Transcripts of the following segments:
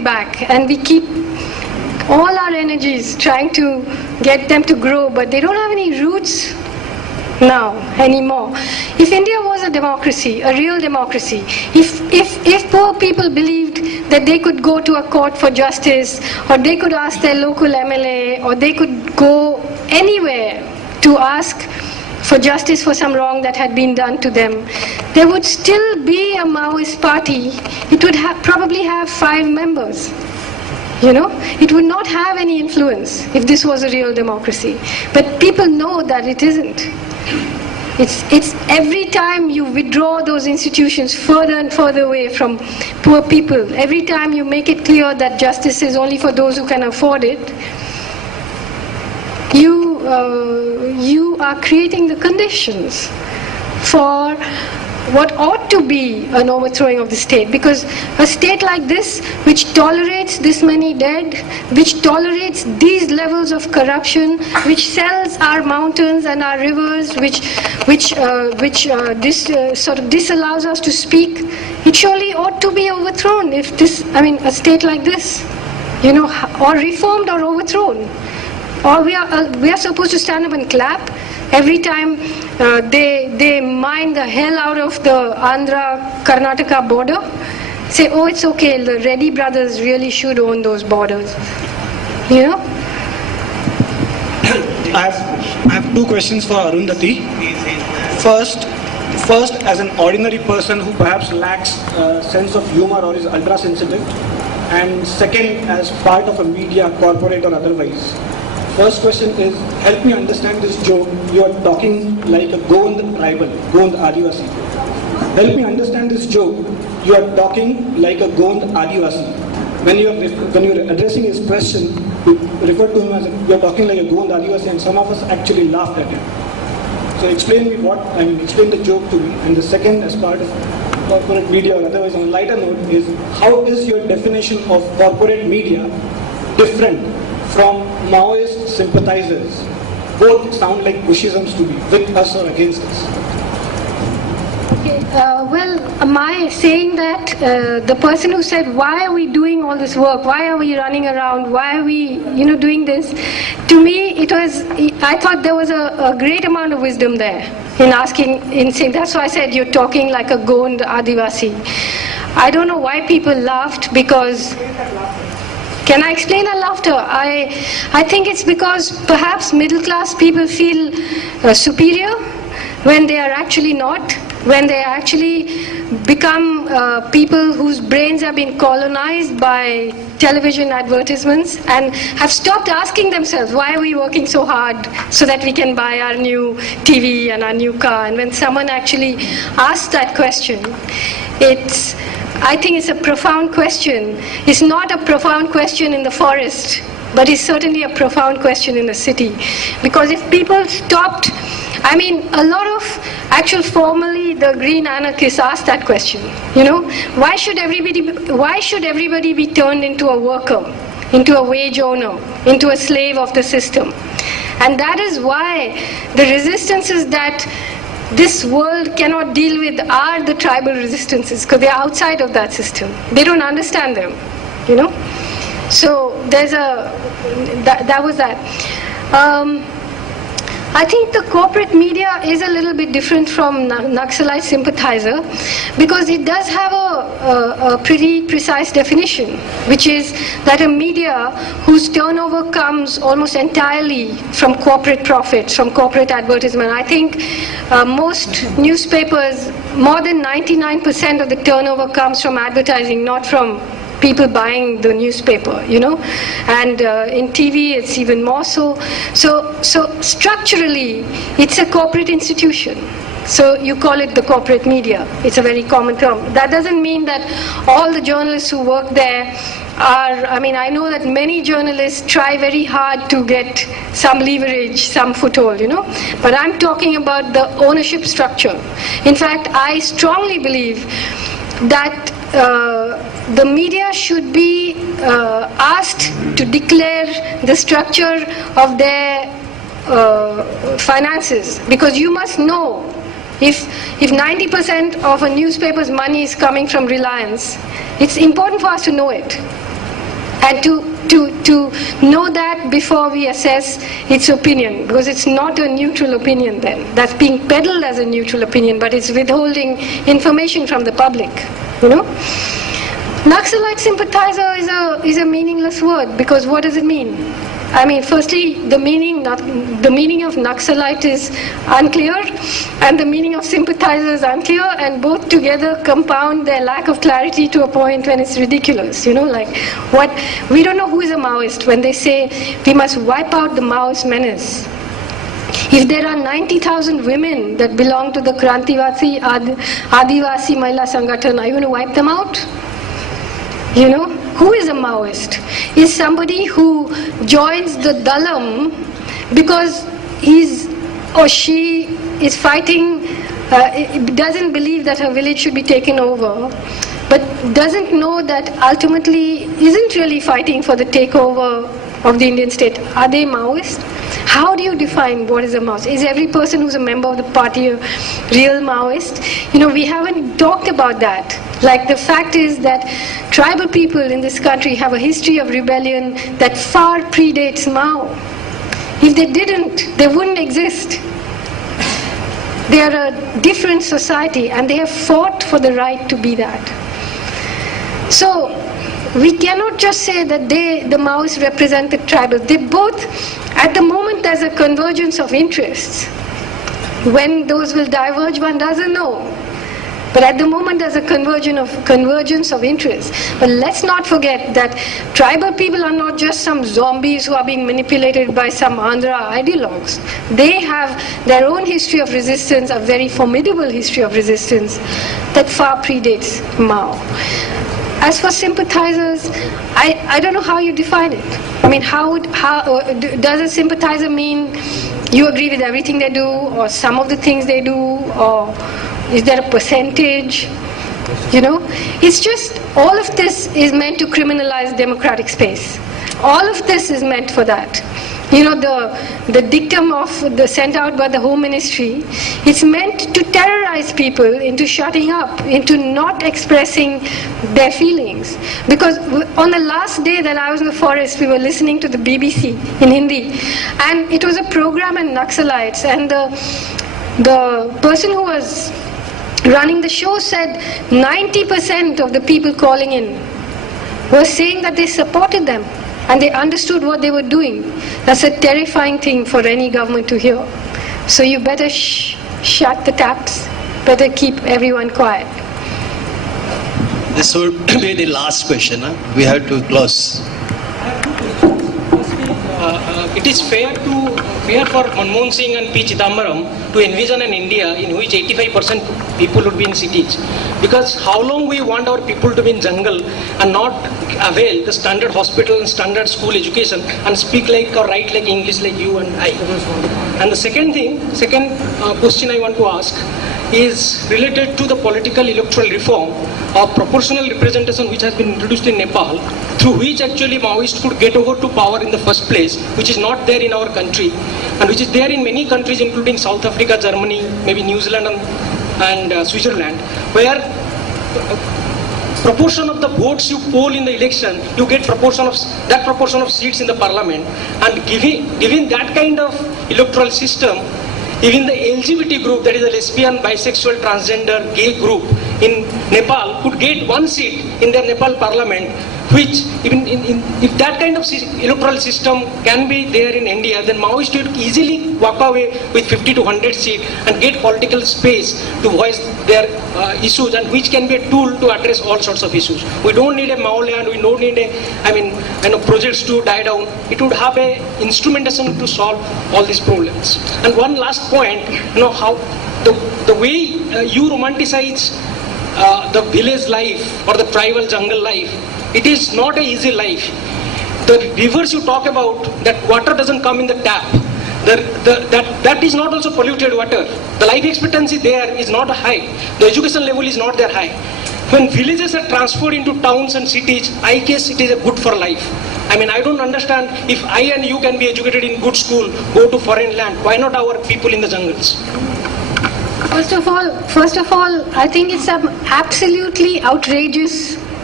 it back, and we keep all our energies trying to get them to grow, but they don't have any roots now anymore. If India was a democracy, a real democracy, if poor people believed that they could go to a court for justice, or they could ask their local MLA, or they could go anywhere to ask for justice for some wrong that had been done to them, there would still be a Maoist party. It would probably have 5 members. You know, it would not have any influence if this was a real democracy. But people know that it isn't. It's every time you withdraw those institutions further and further away from poor people, every time you make it clear that justice is only for those who can afford it, you are creating the conditions for what ought to be an overthrowing of the state. Because a state like this, which tolerates this many dead, which tolerates these levels of corruption, which sells our mountains and our rivers, which disallows us to speak, it surely ought to be overthrown. If this, I mean, a state like this, you know, or reformed or overthrown. Or we are supposed to stand up and clap every time they mine the hell out of the Andhra-Karnataka border. Say, oh, it's okay, the Reddy brothers really should own those borders. You know? I have 2 questions for Arundhati. First, as an ordinary person who perhaps lacks a sense of humor or is ultra-sensitive, and second, as part of a media, corporate or otherwise. First question is, help me understand this joke. You are talking like a Gond tribal, Gond Adivasi. Help me understand this joke. You are talking like a Gond Adivasi. When you are addressing his question, you refer to him as you are talking like a Gond Adivasi, and some of us actually laughed at him. So explain the joke to me. And the second, as part of corporate media or otherwise on a lighter note, is how is your definition of corporate media different from Maoist sympathizers? Both sound like Bushisms to me, with us or against us. Okay, well, my saying that the person who said, why are we doing all this work? Why are we running around? Why are we, doing this? To me, I thought there was a great amount of wisdom there in saying, that's why I said you're talking like a Gond Adivasi. I don't know why people laughed, because can I explain the laughter? I think it's because perhaps middle class people feel superior when they are actually not, when they actually become people whose brains have been colonized by television advertisements and have stopped asking themselves, why are we working so hard so that we can buy our new TV and our new car? And when someone actually asks that question, I think it's a profound question. It's not a profound question in the forest, but it's certainly a profound question in the city. Because if people stopped, a lot of formally the green anarchists asked that question. Why should everybody be turned into a worker, into a wage owner, into a slave of the system? And that is why the resistances that this world cannot deal with are the tribal resistances, because they are outside of that system. They don't understand them, So there's that was that. I think the corporate media is a little bit different from Naxalite sympathizer, because it does have a pretty precise definition, which is that a media whose turnover comes almost entirely from corporate profits, from corporate advertisement. I think most newspapers, more than 99% of the turnover comes from advertising, not from people buying the newspaper, and in TV it's even more so. So structurally, it's a corporate institution. So you call it the corporate media. It's a very common term. That doesn't mean that all the journalists who work there are, I know that many journalists try very hard to get some leverage, some foothold, but I'm talking about the ownership structure. In fact, I strongly believe that the media should be asked to declare the structure of their finances, because you must know if 90% of a newspaper's money is coming from Reliance, it's important for us to know it. and to know that before we assess its opinion, because it's not a neutral opinion then. That's being peddled as a neutral opinion, but it's withholding information from the public, you know. Naxalite sympathizer is a meaningless word, because what does it mean? I mean, firstly, the meaning of Naxalite is unclear, and the meaning of sympathizer is unclear, and both together compound their lack of clarity to a point when it's ridiculous. You know, like we don't know who is a Maoist when they say we must wipe out the Maoist menace. If there are 90,000 women that belong to the Krantivasi Adivasi Mahila Sangathan, are you going to wipe them out? You know, who is a Maoist? Is somebody who joins the Dalam because he's or she is fighting, doesn't believe that her village should be taken over, but doesn't know that ultimately isn't really fighting for the takeover of the Indian state. Are they Maoist? How do you define what is a Maoist? Is every person who's a member of the party a real Maoist? You know, we haven't talked about that. Like, the fact is that tribal people in this country have a history of rebellion that far predates Mao. If they didn't, they wouldn't exist. They are a different society, and they have fought for the right to be that. So, we cannot just say that the Maoists represent the tribals. They both, at the moment there's a convergence of interests. When those will diverge, one doesn't know. But at the moment there's a convergence of interests. But let's not forget that tribal people are not just some zombies who are being manipulated by some Andhra ideologues. They have their own history of resistance, a very formidable history of resistance that far predates Mao. As for sympathizers, I don't know how you define it. I mean, does a sympathizer mean you agree with everything they do, or some of the things they do, or is there a percentage? You know, it's just, all of this is meant to criminalize democratic space. All of this is meant for that. You know, the dictum sent out by the Home Ministry, it's meant to terrorize people into shutting up, into not expressing their feelings. Because on the last day that I was in the forest, we were listening to the BBC in Hindi, and it was a program on Naxalites, and the person who was running the show said 90% of the people calling in were saying that they supported them. And they understood what they were doing. That's a terrifying thing for any government to hear. So you better shut the taps, better keep everyone quiet. This would be the last question. We have to close. It is fair for Manmohan Singh and P. Chidambaram to envision an India in which 85% people would be in cities. Because how long we want our people to be in jungle and not avail the standard hospital and standard school education and speak like or write like English like you and I. And the second question I want to ask is related to the political electoral reform of proportional representation which has been introduced in Nepal, through which actually Maoists could get over to power in the first place, which is not there in our country, and which is there in many countries including South Africa, Germany, maybe New Zealand and Switzerland, where proportion of the votes you poll in the election, you get proportion of seats in the parliament, and given that kind of electoral system, even the LGBT group, that is a lesbian, bisexual, transgender, gay group in Nepal could get one seat in their Nepal parliament, which even if that kind of electoral system can be there in India, then Maoists would easily walk away with 50 to 100 seats and get political space to voice their issues, and which can be a tool to address all sorts of issues. We don't need a Maoland, we don't need projects to die down. It would have a instrumentation to solve all these problems. And one last point, how the way you romanticize the village life or the tribal jungle life, it is not an easy life. The rivers you talk about, that water doesn't come in the tap. That is not also polluted water. The life expectancy there is not high. The education level is not that high. When villages are transferred into towns and cities, I guess it is a good for life. I mean, I don't understand, if I and you can be educated in good school, go to foreign land, why not our people in the jungles? First of all, I think it's absolutely outrageous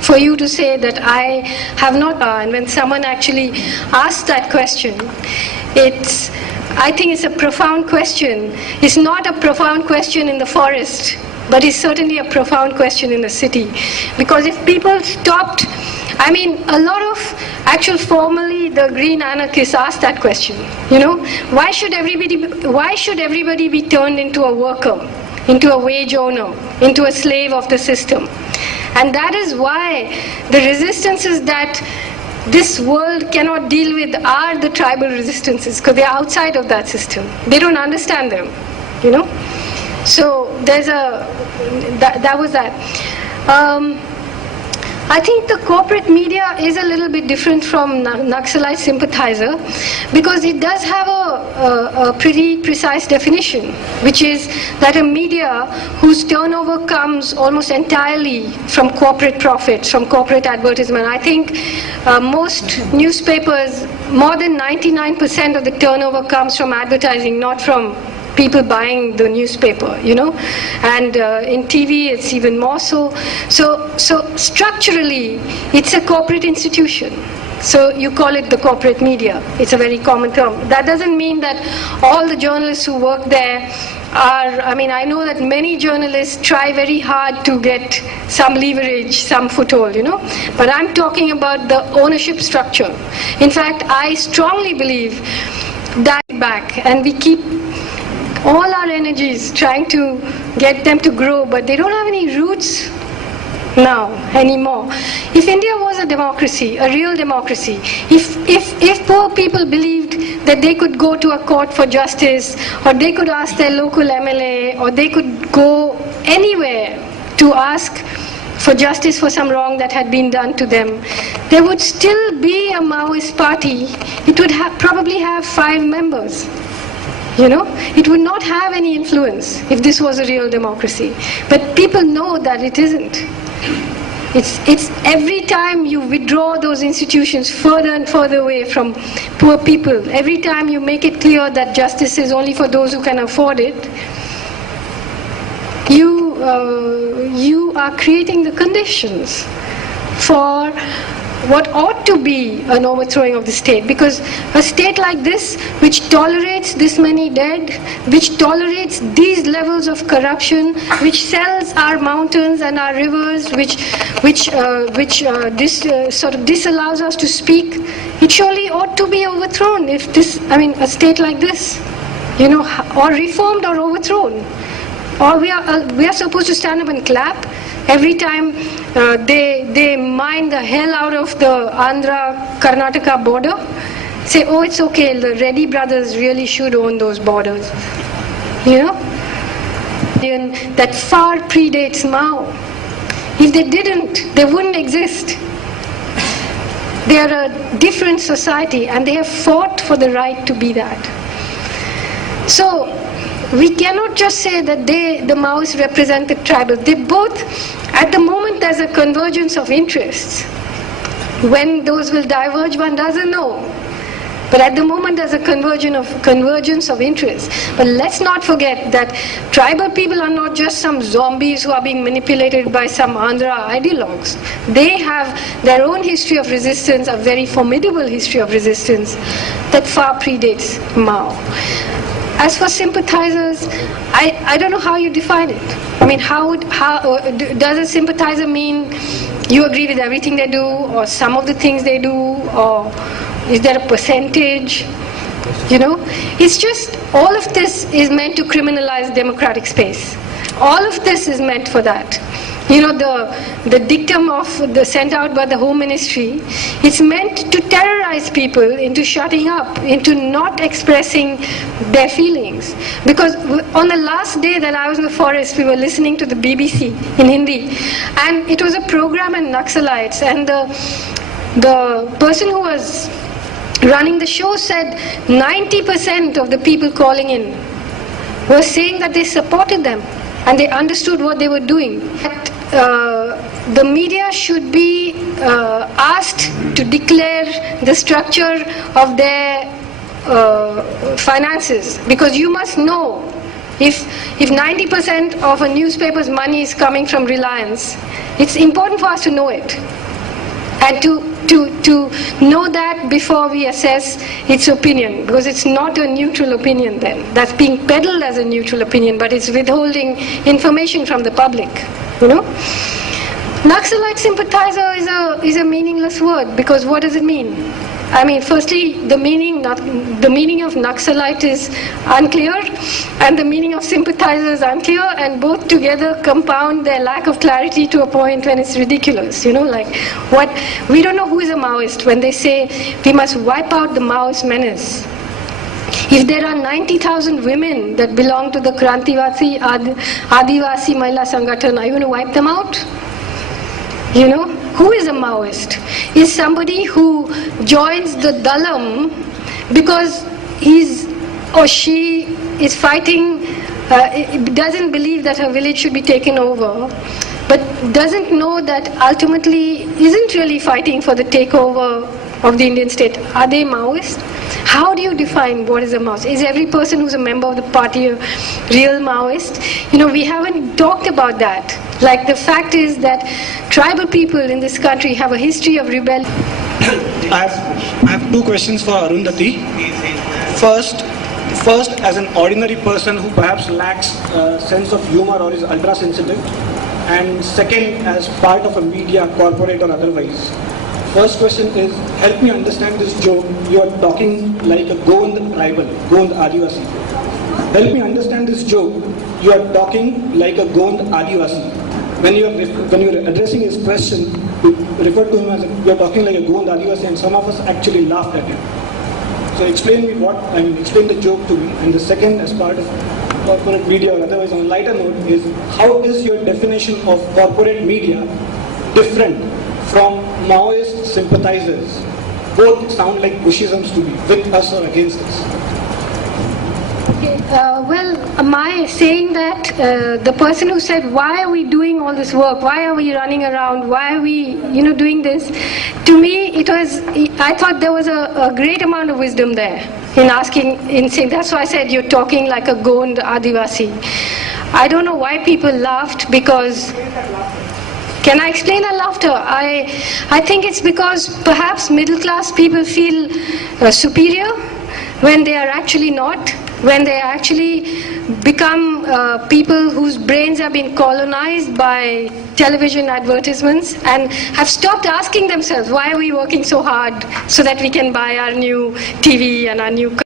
for you to say that I have not, and when someone actually asks that question, I think it's a profound question. It's not a profound question in the forest, but it's certainly a profound question in the city. Because if people stopped, I mean, a lot of formally the green anarchists asked that question, why should everybody be turned into a worker, into a wage owner, into a slave of the system? And that is why the resistances that this world cannot deal with are the tribal resistances, because they're outside of that system. They don't understand them, So there's that was that. I think the corporate media is a little bit different from Naxalite sympathizer, because it does have a pretty precise definition, which is that a media whose turnover comes almost entirely from corporate profits, from corporate advertisement. I think most newspapers, more than 99% of the turnover comes from advertising, not from people buying the newspaper, and in TV it's even more so. So structurally, it's a corporate institution. So you call it the corporate media. It's a very common term. That doesn't mean that all the journalists who work there are, I know that many journalists try very hard to get some leverage, some foothold, but I'm talking about the ownership structure. In fact, I strongly believe that back, and we keep all our energies trying to get them to grow, but they don't have any roots now anymore. If India was a democracy, a real democracy, if poor people believed that they could go to a court for justice, or they could ask their local MLA, or they could go anywhere to ask for justice for some wrong that had been done to them, there would still be a Maoist party. It would probably have 5 members. It would not have any influence if this was a real democracy. But people know that it isn't. It's every time you withdraw those institutions further and further away from poor people, every time you make it clear that justice is only for those who can afford it, you are creating the conditions for what ought to be an overthrowing of the state. Because a state like this, which tolerates this many dead, which tolerates these levels of corruption, which sells our mountains and our rivers, which disallows us to speak, it surely ought to be overthrown. If this, a state like this, or reformed or overthrown. Or we are supposed to stand up and clap every time they mine the hell out of the Andhra-Karnataka border. Say, oh, it's okay, the Reddy brothers really should own those borders. That far predates Mao. If they didn't, they wouldn't exist. They are a different society, and they have fought for the right to be that. So we cannot just say that the Maoists represent the tribal. They both, at the moment there's a convergence of interests. When those will diverge, one doesn't know. But at the moment there's a convergence of interests. But let's not forget that tribal people are not just some zombies who are being manipulated by some Andhra ideologues. They have their own history of resistance, a very formidable history of resistance that far predates Mao. As for sympathizers, I don't know how you define it. Does a sympathizer mean you agree with everything they do, or some of the things they do, or is there a percentage? It's just, all of this is meant to criminalize democratic space. All of this is meant for that. The dictum of the sent out by the Home Ministry, it's meant to terrorize people into shutting up, into not expressing their feelings. Because on the last day that I was in the forest, we were listening to the BBC in Hindi, and it was a program on Naxalites, and the person who was running the show said 90% of the people calling in were saying that they supported them and they understood what they were doing. The media should be asked to declare the structure of their finances, because you must know If 90% of a newspaper's money is coming from Reliance, it's important for us to know it. And to know that before we assess its opinion, because it's not a neutral opinion then. That's being peddled as a neutral opinion, but it's withholding information from the public, you know. Naxalite sympathizer is a meaningless word, because what does it mean? I mean, firstly, the meaning of Naxalite is unclear, and the meaning of sympathizer is unclear, and both together compound their lack of clarity to a point when it's ridiculous. You know, like we don't know who is a Maoist when they say we must wipe out the Maoist menace. If there are 90,000 women that belong to the Krantivasi Adivasi Mahila Sangathan, are you going to wipe them out? You know, who is a Maoist? Is somebody who joins the Dalam because he's or she is fighting, doesn't believe that her village should be taken over, but doesn't know that ultimately isn't really fighting for the takeover of the Indian state. Are they Maoist? How do you define what is a Maoist? Is every person who's a member of the party a real Maoist? You know, we haven't talked about that. Like, the fact is that tribal people in this country have a history of rebellion. I have two questions for Arundhati. First, as an ordinary person who perhaps lacks a sense of humor or is ultra sensitive, and second, as part of a media, corporate or otherwise. First question is, help me understand this joke. You are talking like a Gond tribal, Gond Adivasi. Help me understand this joke. You are talking like a Gond Adivasi. When you are addressing his question, you refer to him as you are talking like a Gond Adivasi, and some of us actually laughed at him. So explain the joke to me. And the second, as part of corporate media or otherwise on a lighter note, is how is your definition of corporate media different from Maoist sympathizers? Both sound like Bushisms to me, with us or against us. My saying that the person who said, why are we doing all this work? Why are we running around? Why are we, doing this? To me, I thought there was a great amount of wisdom there in saying, that's why I said you're talking like a Gond Adivasi. I don't know why people laughed, because can I explain that laughter? I think it's because perhaps middle class people feel superior when they are actually not, when they actually become people whose brains have been colonized by television advertisements and have stopped asking themselves, why are we working so hard so that we can buy our new TV and our new